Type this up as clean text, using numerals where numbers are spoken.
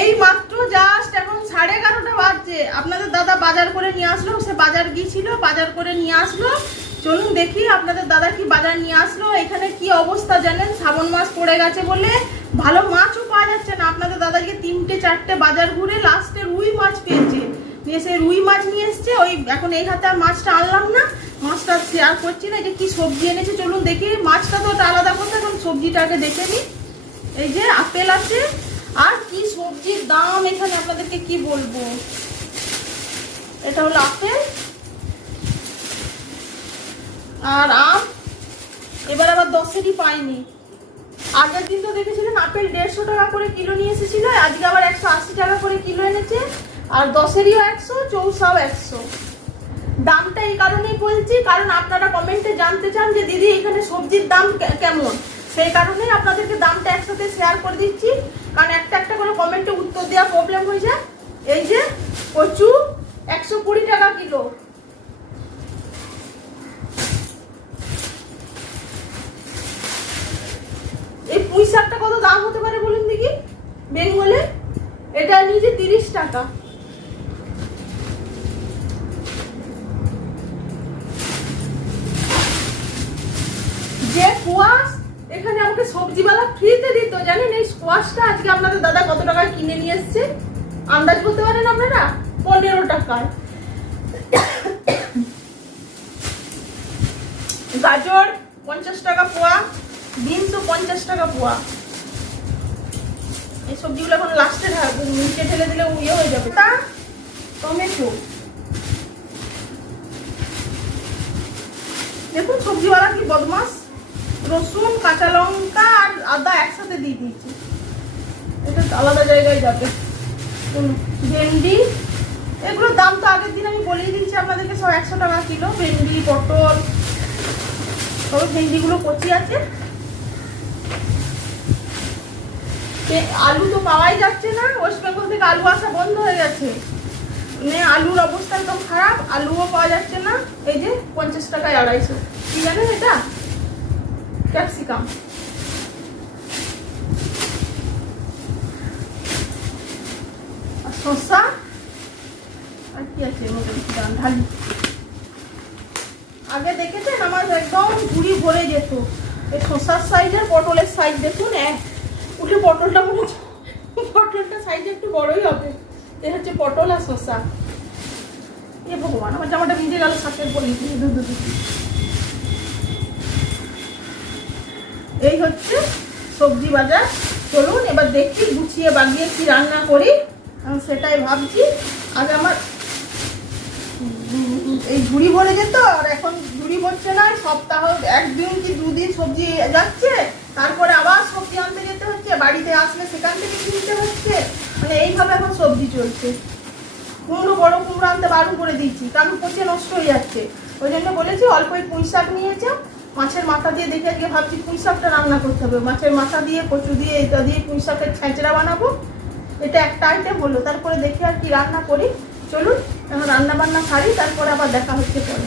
এই মাত্র জাস্ট এখন 11:30 বাজছে। আপনাদের দাদা বাজার করে নিয়ে আসলো, সে বাজার গিয়েছিল, বাজার করে নিয়ে আসলো। চলুন দেখি আপনাদের দাদা কি বাজার নিয়ে আসলো। এখানে কি অবস্থা জানেন, শ্রাবণ মাস পড়ে গেছে বলে ভালো মাছও পাওয়া যাচ্ছে না। আপনাদের দাদাকে 3-4টে বাজার ঘুরে লাস্টে রুই মাছ পেয়েছে, নিয়ে সে রুই মাছ নিয়ে এসছে। ওই এখন এই হাতে আর মাছটা আনলাম না, মাছটা শেয়ার করছি না। যে কি সবজি এনেছে চলুন দেখি। মাছটা তো ওটা আলাদা কথা, এখন সবজিটাকে দেখে নিই। এই যে আপেল আছে, আর কি সবজির দাম এখানে আপনাদেরকে কি বলবো। এটা হলো আপেল আর আম। এবার আবার 10-এরই পাইনি। আগের দিন তো দেখেছিলেন আপেল 150 টাকা করে কিলো নিয়ে এসেছিল, আজকে আবার 180 টাকা করে কিলো এনেছে। আর 10-এরইও 100, চৌসাও 100। দামটা এই কারণেই বলছি কারণ আপনারা কমেন্টে জানতে চান যে দিদি এখানে সবজির দাম কেমন, সেই কারণেই আপনাদেরকে দামটা একসাথে শেয়ার করে দিচ্ছি। কারণ একটা একটা করে কমেন্টে উত্তর দেওয়া প্রবলেম হয়ে যায়। এই যে কচু 120 টাকা কিলো। এই পুঁই শাকটা কত দাম হতে পারে বলুন দেখি বেঙ্গলে? এটা নিচে 30 টাকা। যে স্কোয়াশ এখানে আমাকে সবজিওয়ালা ফ্রিতে দিত জানেন, এই স্কোয়াশটা আজকে আপনাদের দাদা কত টাকায় কিনে নিয়ে এসছে আন্দাজ করতে পারেন আপনারা? 15 টাকায়। গাজর 50 টাকা পোয়া, বিনসও 50 টাকা পোয়া। এই সবজিগুলো এখন লাস্টে নিচে ঢেলে দিলে ইয়ে হয়ে যাবে। তা টমেটো দেখুন, সবজিওয়ালা কি বদমাস, রসুন কাঁচা লঙ্কা আর আদা একসাথে দিয়ে দিয়েছি, এটা আলাদা জায়গায় যাবে। ভেন্ডি, এগুলোর দাম তো আগের দিন আমি বলেই দিচ্ছি আপনাদেরকে, সব 100 টাকা কিলো। ভেন্ডি, পটল, তবে ভেন্ডিগুলো কচি আছে। আলু তো পাওয়াই যাচ্ছে না, ওয়েস্ট বেঙ্গল থেকে আলু আসা বন্ধ হয়ে গেছে, মানে আলুর অবস্থা একদম খারাপ, আলুও পাওয়া যাচ্ছে না। এই যে 50 টাকায় 250, কি জানেন এটা? ক্যাপসিকাম। আর শসা, আর কি আছে ঢালি। আগে দেখেছেন আমার একদম ঝুড়ি ভরে যেত। এই শসার সাইজ আর পটলের সাইজ দেখুন, উঠে পটলটা মনে হচ্ছে পটলটা সাইজ একটু বড়ই হবে। এ হচ্ছে পটল আর শসা। এ ভগবান, আমার জামাটা ভিজে গেল শাকের বলি। এই হচ্ছে সবজি বাজার। চলুন এবার দেখি গুছিয়ে বাগিয়ে কি রান্না করি, আমি সেটাই ভাবছি। আগে আমার এই ঝুড়ি ভরে যেত, আর এখন ঝুড়ি ভরছে না। সপ্তাহ 1 দিন কি 2 দিন সবজি যাচ্ছে, তারপরে আবার সবজি আনতে যেতে হচ্ছে, বাড়িতে আসলে সেখান থেকে কিনতে হচ্ছে, মানে এইভাবে এখন সবজি চলছে। কুমড়ো, বড় কুমড়ো আনতে বারণ করে দিয়েছি কারণ পচে নষ্ট হয়ে যাচ্ছে। ওই জন্য বলেছি অল্পই পুঁই শাক নিয়েছে, মাছের মাথা দিয়ে দেখে আজকে ভাবছি পুঁই শাকটা রান্না করতে হবে। মাছের মাথা দিয়ে, কচু দিয়ে, এটা দিয়ে পুঁই শাকের ছেঁচড়া বানাবো। এটা একটা আইটেম হলো, তারপরে দেখি আর কি রান্না করি। চলুন এখন রান্না বান্না সারি, তারপরে আবার দেখা হচ্ছে পরে।